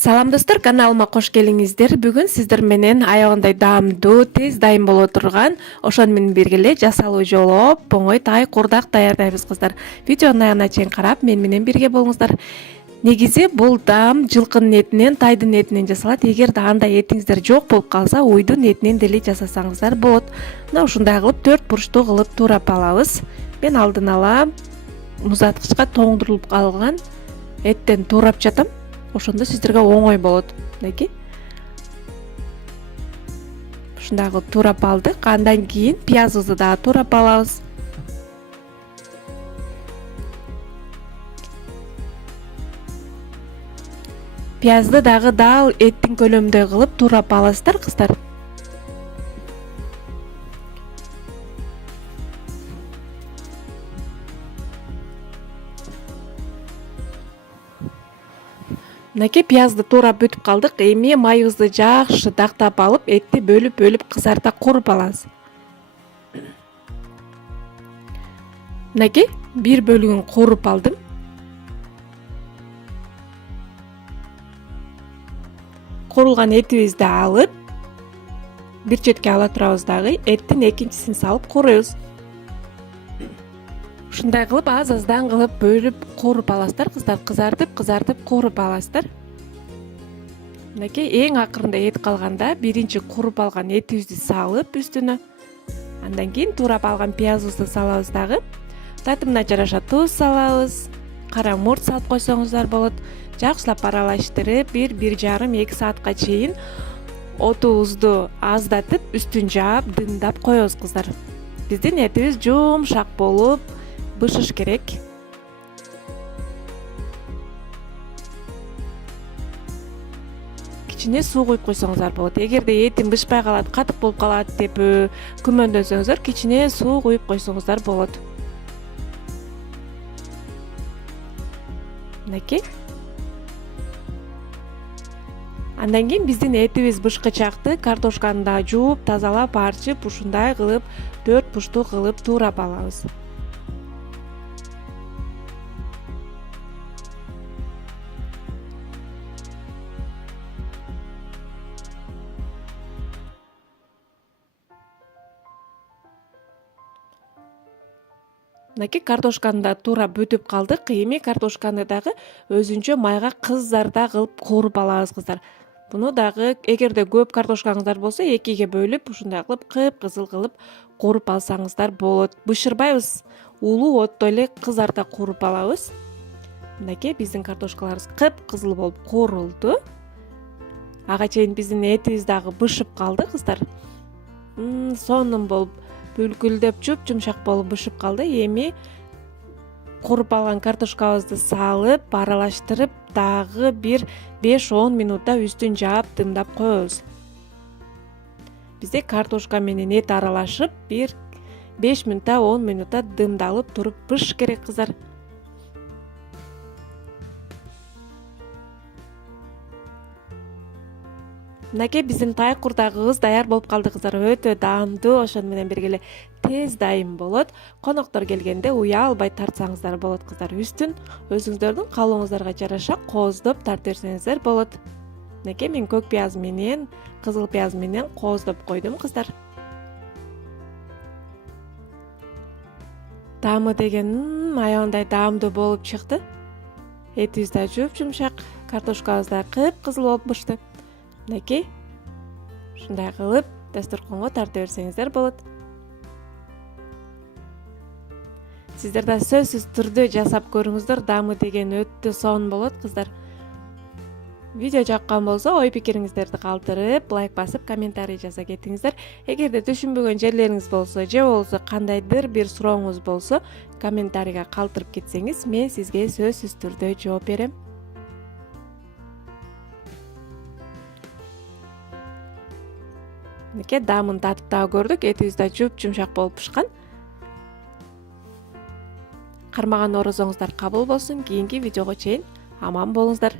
Салам достор, каналыма кош келиңиздер. Бүгүн сиздер менен аягындай даамдуу, тез дайым боло турган, ошону менен бирге эле жасалуу жолоо оңой тай курдак даярдайбыз кыздар. Видеонун аягына чейин карап, мен менен бирге болуңуздар. Негизи бул даам жылкынын этинен, тайдын этинен жасалат. Эгер да андай этиңиздер жок болуп калса, уйдун этинен деле жасасаңыздар болот. Мына ушундай кылып 4 бурчтуу кылып туурап алабыз. Мен алдын ала музаткычка тоңдурулуп калган эттен туурап жатам. Ошондо сиздерге оңой болот. Мынакей. Ушундай кылып туурап алдык. Андан кийин пиязыбызды дагы туурап алабыз. Пиязды дагы дал эттин көлөмүндөй кылып туурап аласыздар, кыздар. Мынакей пиязды туурап бүтүп калдык. Эми майыбызды жакшы дактап алып, этти бөлүп кызарта куруп алабыз. Мынакей бир бөлүгүн куруп алдым. Курулган этибизди алып, бир четке ала турабыз дагы, эттин экинчисин салып куруйбуз. Ушундай кылып аз-аздан кылып бөлүп куруп аласыздар, кыздар. Кызартып куруп аласыздар. Мынакей эң акырында эт калганда биринчи куруп алган этибизди салып үстүнө, андан кийин туурап алган пиязыбызды салабыз дагы. Татымына жараша туз салабыз, кара мурт салып койсоңуздар болот. Жакшылап аралаштырып, 1–1,5–2 саатка чейин отубузду аздатып, үстүн жаап, дымдап коебуз, кыздар. Биздин этибиз жумшак болуп бышыш керек. Кичине суу куюп койсоңуздар болот. Эгерде этим бышпай калат, катык болуп калат деп күмөндөсөңүздөр, кичине суу куюп койсоңуздар болот. Мынакей. Андан кийин биздин этибиз бышкычакты, картошканы да жууп, тазалап, арчып, ушундай кылып 4 бурчтуу кылып туурап алабыз. Мынакей картошканы да туурап бүтүп калдык. Эми картошканы дагы өзүнчө майга кызарта кылып кууруп алабыз, кыздар. Буну дагы эгерде көп картошкаңыздар болсо, экиге бөлүп, ушундай кылып кыпкызыл кылып кууруп алсаңыздар болот. Бышырбайбыз, улуу отто эле кызарта кууруп алабыз. Мынакей биздин картошкаларыбыз кыпкызыл болуп куурулду. Ага чейин биздин этибиз дагы бышып калды, кыздар. Сонун болуп бүлкүлдөп, жумшак болуп бышып калды. Эми куруп алган картошкабызды салып, аралаштырып, дагы бир 5–10 минутта үстүн жаап, дымдап коебуз. Бизде картошка менен эт аралашып, бир 5–10 минутта дымдалып туруп бышыш керек, кыздар. Мынакей биздин тай курдагыбыз даяр болуп калды, кыздар. Өтө даамдуу, ошону менен бирге эле тез дайым болот. Коноктор келгенде уялбай тартсаңыздар болот, кыздар. Үстүн өзүңүздөрдүн каалооңуздарга жараша кооздоп тарт берсеңиздер болот. Мынакей мен көк пияз менен, кызыл пияз менен кооздоп койдум, кыздар. Даамы деген аябандай даамдуу болуп чыкты. Этибиз да жумшак, картошкабыз да кыпкызыл болуп бышты. Мынакей ушундай кылып дасторконго тарта берсеңиздер болот. Сиздер да сөзсүз түрдө жасап көрүңүздөр. Даамы деген өтө сонун болот, кыздар. Видео жаккан болсо, ой пикириңиздерди калтырып, лайк басып, комментарий жаза кетиңиздер. Эгерде түшүнбөгөн жерлериңиз болсо, же болбосо кандайдыр бир сурооңуз болсо, комментарийге калтырып кетсеңиз, мен сизге сөзсүз түрдө жооп берем. Мынакей даамын татып дагы көрдүк. Этибиз да жумшак болуп пышкан. Кармаган орозоңуздар кабыл болсун. Кийинки видеого чейин аман болуңуздар.